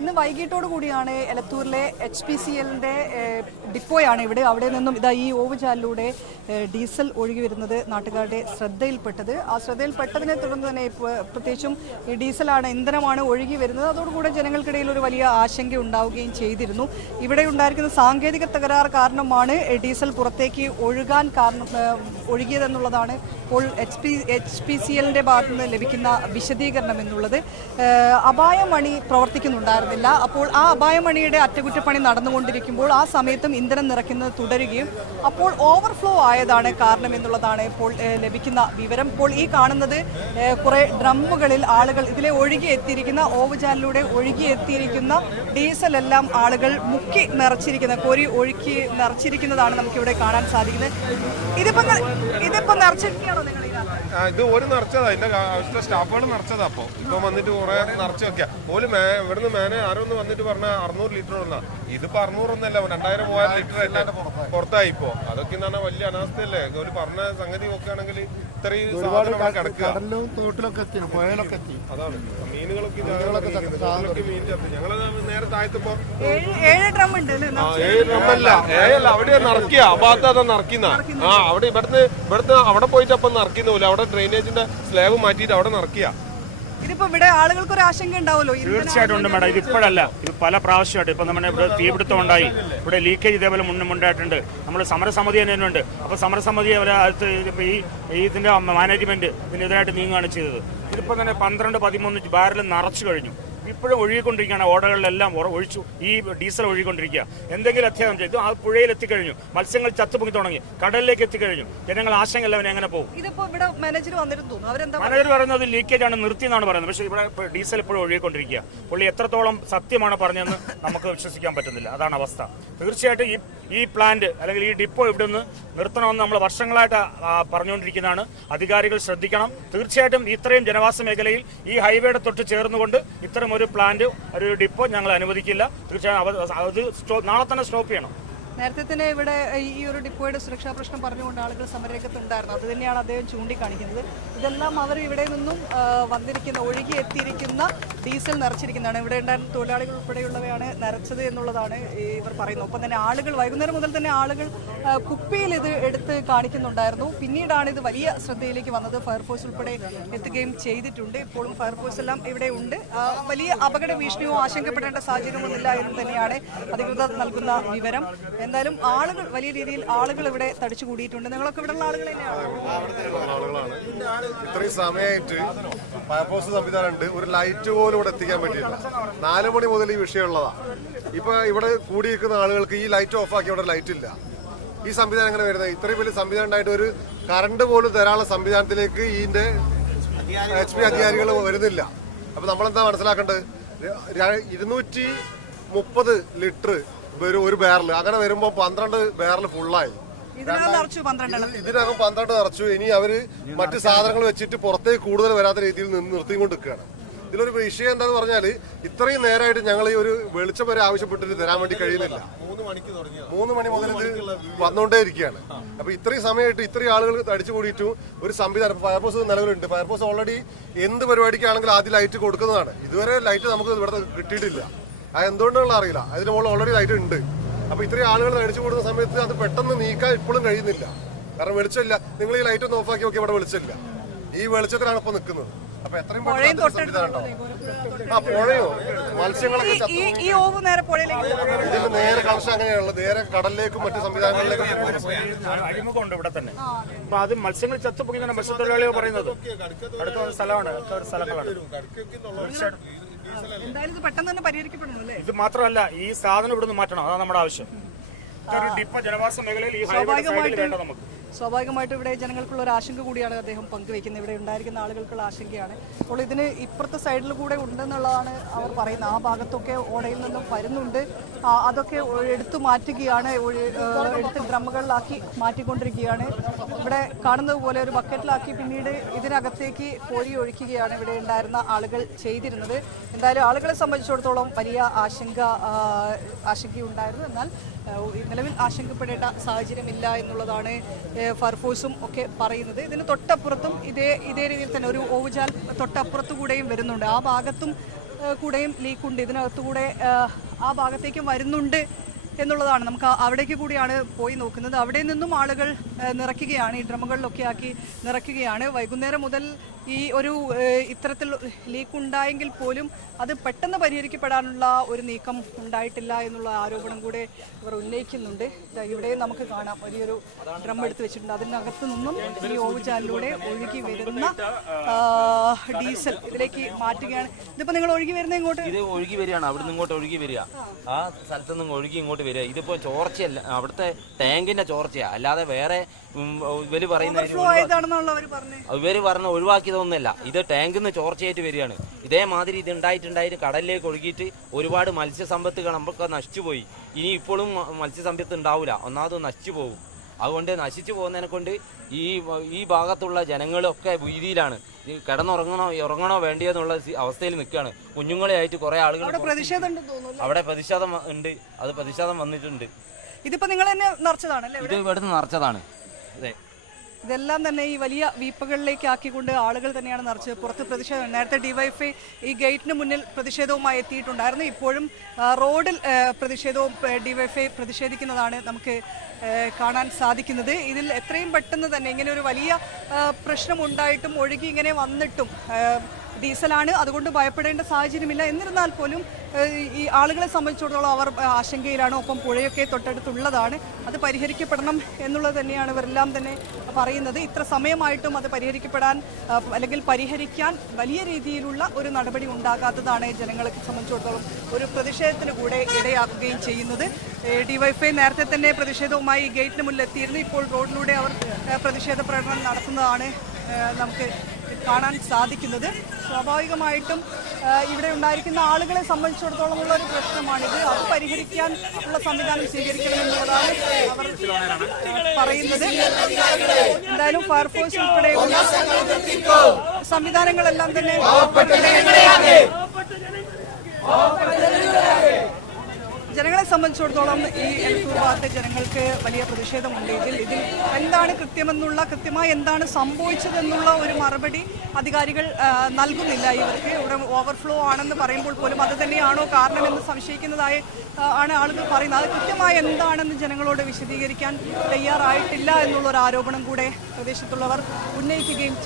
ഇന്ന് വൈകിട്ടോട് കൂടിയാണ് എലത്തൂരിലെ HPCLന്റെ ഡിപ്പോയാണ് ഇവിടെ. അവിടെ നിന്നും ഇതാ ഈ ഓവുചാലിലൂടെ ഡീസൽ ഒഴുകി വരുന്നത് നാട്ടുകാരുടെ ശ്രദ്ധയിൽപ്പെട്ടത്. ആ ശ്രദ്ധയിൽപ്പെട്ടതിനെ തുടർന്ന് തന്നെ പ്രത്യേകിച്ചും ഈ ഡീസലാണ്, ഇന്ധനമാണ് ഒഴുകി വരുന്നത്. അതോടുകൂടെ ജനങ്ങൾക്കിടയിൽ ഒരു വലിയ ആശങ്ക ഉണ്ടാവുകയും ചെയ്തിരുന്നു. ഇവിടെ ഉണ്ടായിരിക്കുന്ന സാങ്കേതിക തകരാറ് കാരണമാണ് ഡീസൽ പുറത്തേക്ക് ഒഴുകിയതെന്നുള്ളതാണ് ഇപ്പോൾ HPCLന്റെ ഭാഗത്തു നിന്ന് ലഭിക്കുന്ന വിശദീകരണം എന്നുള്ളത്. അപായമണി പ്രവർത്തിക്കുന്നുണ്ടായിരുന്നില്ല. അപ്പോൾ ആ അപായമണിയുടെ അറ്റകുറ്റപ്പണി നടന്നുകൊണ്ടിരിക്കുമ്പോൾ ആ സമയത്തും ഇന്ധനം നിറയ്ക്കുന്നത് തുടരുകയും അപ്പോൾ ഓവർഫ്ലോ ആയതാണ് കാരണം എന്നുള്ളതാണ് ഇപ്പോൾ ലഭിക്കുന്ന വിവരം. ഇപ്പോൾ ഈ കാണുന്നത് കുറെ ഡ്രമ്മുകളിൽ ആളുകൾ ഇതിലെ ഒഴുകി എത്തിയിരിക്കുന്ന ഓവുചാലിലൂടെ ഒഴുകി എത്തിയിരിക്കുന്ന ഡീസൽ എല്ലാം ആളുകൾ മുക്കി നിറച്ചിരിക്കുന്ന കോരി ഒഴുക്കി നിറച്ചിരിക്കുന്നതാണ് നമുക്കിവിടെ കാണാൻ സാധിക്കുന്നത്. ഇതിപ്പോ നിറച്ചിരിക്കുകയാണോ നിങ്ങൾ? ഇത് ഒരു നിറച്ചതാ, ഇതിന്റെ ആവശ്യത്തെ സ്റ്റാഫുകൾ നിറച്ചതാ. ഇപ്പൊ വന്നിട്ട് കുറെ നിറച്ച് വെക്കുക. ഓല് ഇവിടുന്ന് മേനെ ആരോ ഒന്ന് വന്നിട്ട് പറഞ്ഞ 600 ലിറ്റർ വന്നാ. ഇതിപ്പോ 600 ഒന്നല്ല, 2000-3000 ലിറ്റർ അല്ലേ പുറത്തായി. ഇപ്പൊ അതൊക്കെ എന്ന് പറഞ്ഞാൽ വലിയ അനാസ്ഥയല്ലേ. ഓല് പറഞ്ഞ സംഗതി നോക്കുകയാണെങ്കിൽ ഇത്രയും കിടക്കുക. അതാണ് മീനുകളൊക്കെ മീൻ ചത്ത്. ഞങ്ങള് നേരെ താഴത്തിപ്പോ 7 ഡ്രം ഉണ്ട്. 7 ഡ്രമ്മല്ല, 7 അവിടെ നിറക്കുക. ആ ഭാഗത്ത് അതാ നിറക്കുന്ന. അവിടെ ഇവിടുന്ന് അവിടെ പോയിട്ട് അപ്പം നിറക്കുന്ന പോലെ അവിടെ ഡ്രെയിനേജിന്റെ സ്ലാബ് മാറ്റിയിട്ട് അവിടെ നിറക്കുക. ഇതിപ്പോ ഇവിടെ ആളുകൾക്ക് ഒരു ആശങ്ക ഉണ്ടാവുമല്ലോ. തീർച്ചയായിട്ടും ഉണ്ട് മാഡം. ഇത് ഇപ്പോഴല്ല, ഇത് പല പ്രാവശ്യമായിട്ട് ഇപ്പൊ നമ്മുടെ ഇവിടെ തീപിടുത്തം ഉണ്ടായി, ഇവിടെ ലീക്കേജ് ഇതേപോലെ മുന്നുണ്ടായിട്ടുണ്ട്. നമ്മൾ സമരസമിതി തന്നെ ഉണ്ട്. അപ്പൊ സമരസമിതി അടുത്ത് ഇപ്പൊ ഇതിന്റെ മാനേജ്മെന്റ് ഇതിനെതിരായിട്ട് നീങ്ങുകയാണ് ചെയ്തത്. ഇതിപ്പോ തന്നെ 12-13 ബാരൽ നിറച്ചു കഴിഞ്ഞു. ഇപ്പോഴും ഒഴുകിക്കൊണ്ടിരിക്കുകയാണ്. ഓടകളിലെല്ലാം ഒഴിച്ചു, ഈ ഡീസൽ ഒഴുകിക്കൊണ്ടിരിക്കുക. എന്തെങ്കിലും അത്യാവശ്യം ചെയ്തു ആ പുഴയിൽ എത്തിക്കഴിഞ്ഞു. മത്സ്യങ്ങൾ ചത്തുപൊങ്ങി തുടങ്ങി, കടലിലേക്ക് എത്തിക്കഴിഞ്ഞു. ജനങ്ങൾ ആശങ്കല്ല അവനെ എങ്ങനെ പോകും. മാനേജർ പറയുന്നത് ലീക്കേജ് ആണ്, നിർത്തി എന്നാണ് പറയുന്നത്. പക്ഷേ ഇവിടെ ഡീസൽ ഇപ്പോഴും ഒഴുകിക്കൊണ്ടിരിക്കുക. പുള്ളി എത്രത്തോളം സത്യമാണ് പറഞ്ഞതെന്ന് നമുക്ക് വിശ്വസിക്കാൻ പറ്റുന്നില്ല. അതാണ് അവസ്ഥ. തീർച്ചയായിട്ടും ഈ പ്ലാന്റ് അല്ലെങ്കിൽ ഈ ഡിപ്പോ ഇവിടെ നിന്ന് നിർത്തണമെന്ന് നമ്മൾ വർഷങ്ങളായിട്ട് പറഞ്ഞുകൊണ്ടിരിക്കുന്നതാണ്. അധികാരികൾ ശ്രദ്ധിക്കണം. തീർച്ചയായിട്ടും ഇത്രയും ജനവാസ മേഖലയിൽ ഈ ഹൈവേയുടെ തൊട്ട് ചേർന്നുകൊണ്ട് ഇത്തരം ഒരു പ്ലാന്റ്, ഒരു ഡിപ്പോ ഞങ്ങൾ അനുവദിക്കില്ല. തീർച്ചയായും അത് നാളെ തന്നെ സ്റ്റോപ്പ് ചെയ്യണം. നേരത്തെ തന്നെ ഇവിടെ ഈ ഒരു ഡിപ്പോയുടെ സുരക്ഷാ പ്രശ്നം പറഞ്ഞുകൊണ്ട് ആളുകൾ സമരരംഗത്തുണ്ടായിരുന്നു. അത് തന്നെയാണ് അദ്ദേഹം ചൂണ്ടിക്കാണിക്കുന്നത്. ഇതെല്ലാം അവർ ഇവിടെ നിന്നും വന്നിരിക്കുന്ന ഒഴുകി എത്തിയിരിക്കുന്ന ഡീസൽ നിറച്ചിരിക്കുന്നതാണ്. ഇവിടെ ഉണ്ടായിരുന്ന തൊഴിലാളികൾ ഉൾപ്പെടെയുള്ളവയാണ് നിറച്ചത് എന്നുള്ളതാണ് ഇവർ പറയുന്നത്. ഒപ്പം തന്നെ ആളുകൾ വൈകുന്നേരം മുതൽ തന്നെ ആളുകൾ കുപ്പിയിൽ ഇത് എടുത്ത് കാണിക്കുന്നുണ്ടായിരുന്നു. പിന്നീടാണ് ഇത് വലിയ ശ്രദ്ധയിലേക്ക് വന്നത്. ഫയർഫോഴ്സ് ഉൾപ്പെടെ എത്തുകയും ചെയ്തിട്ടുണ്ട്. ഇപ്പോഴും ഫയർഫോഴ്സ് എല്ലാം ഇവിടെ ഉണ്ട്. വലിയ അപകട ഭീഷണിയോ ആശങ്കപ്പെടേണ്ട സാഹചര്യമൊന്നുമില്ല എന്ന് തന്നെയാണ് അധികൃതർ നൽകുന്ന വിവരം. എന്തായാലും ആളുകൾ വലിയ രീതിയിൽ ആളുകൾ ഇവിടെ തടിച്ചു കൂടിയിട്ടുണ്ട്. നിങ്ങളൊക്കെ ഇവിടെ ഉള്ള ആളുകൾ ആളുകളാണ്. ഇത്രയും സമയമായിട്ട് ഫയർഫോഴ്സ് സംവിധാനം ഉണ്ട്, ഒരു ലൈറ്റ് പോലും ഇവിടെ എത്തിക്കാൻ പറ്റിയില്ല. 4 മണി മുതൽ ഈ വിഷയമുള്ളതാ. ഇപ്പൊ ഇവിടെ കൂടിയിരിക്കുന്ന ആളുകൾക്ക് ഈ ലൈറ്റ് ഓഫ് ആക്കി ഇവിടെ ലൈറ്റ് ഇല്ല. ഈ സംവിധാനം എങ്ങനെ വരുന്നത്? ഇത്രയും വലിയ സംവിധാനം ഉണ്ടായിട്ട് ഒരു കറണ്ട് പോലും തരാനുള്ള സംവിധാനത്തിലേക്ക് ഇതിന്റെ HP അധികാരികൾ വരുന്നില്ല. അപ്പൊ നമ്മളെന്താ മനസ്സിലാക്കേണ്ടത്? 230 ലിറ്റർ വരും ഒരു ബാരൽ. അങ്ങനെ വരുമ്പോ 12 ബാരൽ ഫുള്ളായി. ഇതിനകം 12 നിറച്ചു. ഇനി അവര് മറ്റു സാധനങ്ങൾ വെച്ചിട്ട് പുറത്തേക്ക് കൂടുതൽ വരാത്ത രീതിയിൽ നിർത്തിക്കൊണ്ടിരിക്കുകയാണ്. ഇതിലൊരു വിഷയം എന്താന്ന് പറഞ്ഞാല് ഇത്രയും നേരമായിട്ട് ഞങ്ങൾ ഈ ഒരു വെളിച്ചം വരെ ആവശ്യപ്പെട്ടിട്ട് തരാൻ വേണ്ടി കഴിയുന്നില്ല. 3 മണി മുതൽ ഇത് വന്നുകൊണ്ടേ ഇരിക്കുകയാണ്. അപ്പൊ ഇത്രയും സമയമായിട്ട് ഇത്രയും ആളുകൾ അടിച്ചു കൂടിയിട്ടും ഒരു സംവിധാനം ഫയർഫോഴ്സ് നിലവിലുണ്ട്. ഫയർഫോഴ്സ് ഓൾറെഡി എന്ത് പരിപാടിക്കാണെങ്കിലും ആദ്യം ലൈറ്റ് കൊടുക്കുന്നതാണ്. ഇതുവരെ ലൈറ്റ് നമുക്ക് ഇവിടെ കിട്ടിയിട്ടില്ല. അത് എന്തുകൊണ്ടുള്ള അറിയില്ല. അതിന് മുകളിൽ ഓൾറെഡി ലൈറ്റ് ഉണ്ട്. അപ്പൊ ഇത്രയും ആളുകൾ അടിച്ചു കൂടുന്ന സമയത്ത് അത് പെട്ടെന്ന് നീക്കാൻ ഇപ്പോഴും കഴിയുന്നില്ല. കാരണം വെളിച്ചമില്ല. നിങ്ങൾ ഈ ലൈറ്റ് ഒന്ന് ഓഫാക്കി നോക്കി, ഇവിടെ വെളിച്ചമില്ല. ഈ വെളിച്ചത്തിലാണ് ഇപ്പൊ നിൽക്കുന്നത്. അപ്പൊ എത്രയും സംവിധാനം ഉണ്ടാവും. ആ പുഴയോ മത്സ്യങ്ങളൊക്കെ ഇതിന്റെ നേരെ കണക്ഷൻ അങ്ങനെയുള്ളത്. നേരെ കടലിലേക്കും മറ്റു സംവിധാനങ്ങളിലേക്കും അഴിമുഖമുണ്ട് ഇവിടെ തന്നെ. അപ്പൊ അത് മത്സ്യങ്ങൾ ചത്തുപോയി തന്നെ മത്സ്യത്തൊഴിലാളികൾ പറയുന്നത്. അടുത്ത സ്ഥലമാണ്, സ്ഥലങ്ങളാണ്. ഇത് മാത്രമല്ല, ഈ സാധനം ഇവിടുന്ന് മാറ്റണം. അതാണ് നമ്മുടെ ആവശ്യം. ജനവാസ മേഖലയിൽ ഈ നമുക്ക് സ്വാഭാവികമായിട്ടും ഇവിടെ ജനങ്ങൾക്കുള്ള ഒരു ആശങ്ക കൂടിയാണ് അദ്ദേഹം പങ്കുവയ്ക്കുന്നത്. ഇവിടെ ഉണ്ടായിരിക്കുന്ന ആളുകൾക്കുള്ള ആശങ്കയാണ്. അപ്പോൾ ഇതിന് ഇപ്പുറത്തെ സൈഡിൽ കൂടെ ഉണ്ടെന്നുള്ളതാണ് അവർ പറയുന്നത്. ആ ഭാഗത്തൊക്കെ ഓടയിൽ നിന്നും വരുന്നുണ്ട്. അതൊക്കെ എടുത്തു മാറ്റുകയാണ്, എടുത്ത് ഡ്രമ്മുകളിലാക്കി മാറ്റിക്കൊണ്ടിരിക്കുകയാണ്. ഇവിടെ കാണുന്നത് പോലെ ഒരു ബക്കറ്റിലാക്കി പിന്നീട് ഇതിനകത്തേക്ക് കോരി ഒഴിക്കുകയാണ് ഇവിടെ ഉണ്ടായിരുന്ന ആളുകൾ ചെയ്തിരുന്നത്. എന്തായാലും ആളുകളെ സംബന്ധിച്ചിടത്തോളം വലിയ ആശങ്കയുണ്ടായിരുന്നു. എന്നാൽ നിലവിൽ ആശങ്കപ്പെടേണ്ട സാഹചര്യമില്ല എന്നുള്ളതാണ് ഫയർഫോഴ്സും ഒക്കെ പറയുന്നത്. ഇതിന് തൊട്ടപ്പുറത്തും ഇതേ രീതിയിൽ തന്നെ ഒരു ഓവുചാൽ തൊട്ടപ്പുറത്തു കൂടെയും വരുന്നുണ്ട്. ആ ഭാഗത്തും കൂടെയും ലീക്കുണ്ട്, ഇതിനകത്തുകൂടെ ആ ഭാഗത്തേക്കും വരുന്നുണ്ട് എന്നുള്ളതാണ്. നമുക്ക് അവിടേക്ക് കൂടിയാണ് പോയി നോക്കുന്നത്. അവിടെ നിന്നും ആളുകൾ നിറയ്ക്കുകയാണ്, ഈ ഡ്രമ്മുകളിലൊക്കെ ആക്കി നിറയ്ക്കുകയാണ്. വൈകുന്നേരം മുതൽ ഈ ഒരു ഇത്തരത്തിൽ ലീക്ക് ഉണ്ടായെങ്കിൽ പോലും അത് പെട്ടെന്ന് പരിഹരിക്കപ്പെടാനുള്ള ഒരു നീക്കം ഉണ്ടായിട്ടില്ല എന്നുള്ള ആരോപണം കൂടെ ഇവർ ഉന്നയിക്കുന്നുണ്ട്. ഇവിടെ നമുക്ക് കാണാം വലിയൊരു ഡ്രം എടുത്ത് വെച്ചിട്ടുണ്ട്. അതിനകത്ത് നിന്നും ഈ ഓവുചാലിലൂടെ ഒഴുകി വരുന്ന ഡീസൽ ഇതിലേക്ക് മാറ്റുകയാണ്. ഇതിപ്പോ നിങ്ങൾ ഒഴുകി വരുന്ന ഇങ്ങോട്ട് ഇത് ഒഴുകി വരികയാണ്, അവിടെ നിന്ന് ഇങ്ങോട്ട് ഒഴുകി വരിക, ആ സ്ഥലത്ത് നിന്ന് ഒഴുകി ഇങ്ങോട്ട് വരിക. ഇതിപ്പോ ചോർച്ചയല്ല, അവിടുത്തെ ടാങ്കിന്റെ ചോർച്ചയാ, അല്ലാതെ വേറെ ഇവര് പറയുന്ന ഇവര് പറഞ്ഞ ഒഴിവാക്കിയതൊന്നുമല്ല. ഇത് ടാങ്കിൽ നിന്ന് ചോർച്ചയായിട്ട് വരികയാണ്. ഇതേമാതിരി ഇത് ഉണ്ടായിട്ടുണ്ടായിട്ട് കടലിലേക്ക് ഒഴുകിയിട്ട് ഒരുപാട് മത്സ്യസമ്പത്തുകൾ നമുക്ക് നശിച്ചുപോയി. ഇനി ഇപ്പോഴും മത്സ്യസമ്പത്ത് ഉണ്ടാവില്ല, ഒന്നാമത് നശിച്ചു പോകും. അതുകൊണ്ട് നശിച്ചു പോകുന്നതിനെ കൊണ്ട് ഈ ഭാഗത്തുള്ള ജനങ്ങളൊക്കെ ഭീതിയിലാണ്. ഉറങ്ങണോ വേണ്ടിയെന്നുള്ള അവസ്ഥയിൽ നിൽക്കുകയാണ്. കുഞ്ഞുങ്ങളെ ആയിട്ട് കുറെ ആളുകൾ അവിടെ പ്രതിഷേധം ഉണ്ട്, അത് പ്രതിഷേധം വന്നിട്ടുണ്ട്. ഇതിപ്പോ നിങ്ങൾ തന്നെ നിറച്ചതാണല്ലേ? ഇത് ഇവിടുന്ന് നിറച്ചതാണ്. അതെ, ഇതെല്ലാം തന്നെ ഈ വലിയ വീപ്പകളിലേക്ക് ആക്കിക്കൊണ്ട് ആളുകൾ തന്നെയാണ് നിറച്ചത്. പുറത്ത് പ്രതിഷേധം, നേരത്തെ ഡിവൈഎഫ്ഐ ഈ ഗേറ്റിന് മുന്നിൽ പ്രതിഷേധവുമായി എത്തിയിട്ടുണ്ടായിരുന്നു. ഇപ്പോഴും റോഡിൽ പ്രതിഷേധവും ഡിവൈഎഫ്ഐ പ്രതിഷേധിക്കുന്നതാണ് നമുക്ക് കാണാൻ സാധിക്കുന്നത്. ഇതിൽ എത്രയും പെട്ടെന്ന് തന്നെ ഇങ്ങനെ ഒരു വലിയ പ്രശ്നമുണ്ടായിട്ടും ഒഴുകി ഇങ്ങനെ വന്നിട്ടും ഡീസലാണ്, അതുകൊണ്ട് ഭയപ്പെടേണ്ട സാഹചര്യമില്ല. എന്നിരുന്നാൽ പോലും ഈ ആളുകളെ സംബന്ധിച്ചിടത്തോളം അവർ ആശങ്കയിലാണ്. ഒപ്പം പുഴയൊക്കെ തൊട്ടടുത്തുള്ളതാണ്. അത് പരിഹരിക്കപ്പെടണം എന്നുള്ളത് തന്നെയാണ് ഇവരെല്ലാം തന്നെ പറയുന്നത്. ഇത്ര സമയമായിട്ടും അത് പരിഹരിക്കപ്പെടാൻ അല്ലെങ്കിൽ പരിഹരിക്കാൻ വലിയ രീതിയിലുള്ള ഒരു നടപടി ഉണ്ടാകാത്തതാണ് ജനങ്ങളെ സംബന്ധിച്ചിടത്തോളം ഒരു പ്രതിഷേധത്തിന് കൂടെ ഇടയാക്കുകയും ചെയ്യുന്നത്. ഡിവൈഎഫ്ഐ നേരത്തെ തന്നെ പ്രതിഷേധവുമായി ഗേറ്റിന് മുന്നിൽ എത്തിയിരുന്നു. ഇപ്പോൾ റോഡിലൂടെ അവർ പ്രതിഷേധ പ്രകടനം നടത്തുന്നതാണ് നമുക്ക് കാണാൻ സാധിക്കുന്നത്. സ്വാഭാവികമായിട്ടും ഇവിടെ ഉണ്ടായിരിക്കുന്ന ആളുകളെ സംബന്ധിച്ചിടത്തോളം ഉള്ള ഒരു പ്രശ്നമാണിത്. അത് പരിഹരിക്കാൻ ഉള്ള സംവിധാനം സ്വീകരിക്കണമെന്നുള്ളതാണ് അവർ പറയുന്നത്. എന്തായാലും ഫയർഫോഴ്സ് ഉൾപ്പെടെയുള്ള സംവിധാനങ്ങളെല്ലാം തന്നെ ജനങ്ങളെ സംബന്ധിച്ചിടത്തോളം ഈ എലത്തൂർ ഭാഗത്തെ ജനങ്ങൾക്ക് വലിയ പ്രതിഷേധമുണ്ട്. ഇതിൽ എന്താണ് കൃത്യമായി എന്താണ് സംഭവിച്ചതെന്നുള്ള ഒരു മറുപടി അധികാരികൾ നൽകുന്നില്ല ഇവർക്ക്. ഇവിടെ ഓവർഫ്ലോ ആണെന്ന് പറയുമ്പോൾ പോലും അത് തന്നെയാണോ കാരണമെന്ന് സംശയിക്കുന്നതായി ആണ് ആളുകൾ പറയുന്നത്. അത് കൃത്യമായി എന്താണെന്ന് ജനങ്ങളോട് വിശദീകരിക്കാൻ തയ്യാറായിട്ടില്ല എന്നുള്ളൊരു ആരോപണം കൂടെ പ്രദേശത്തുള്ളവർ ഉന്നയിക്കുകയും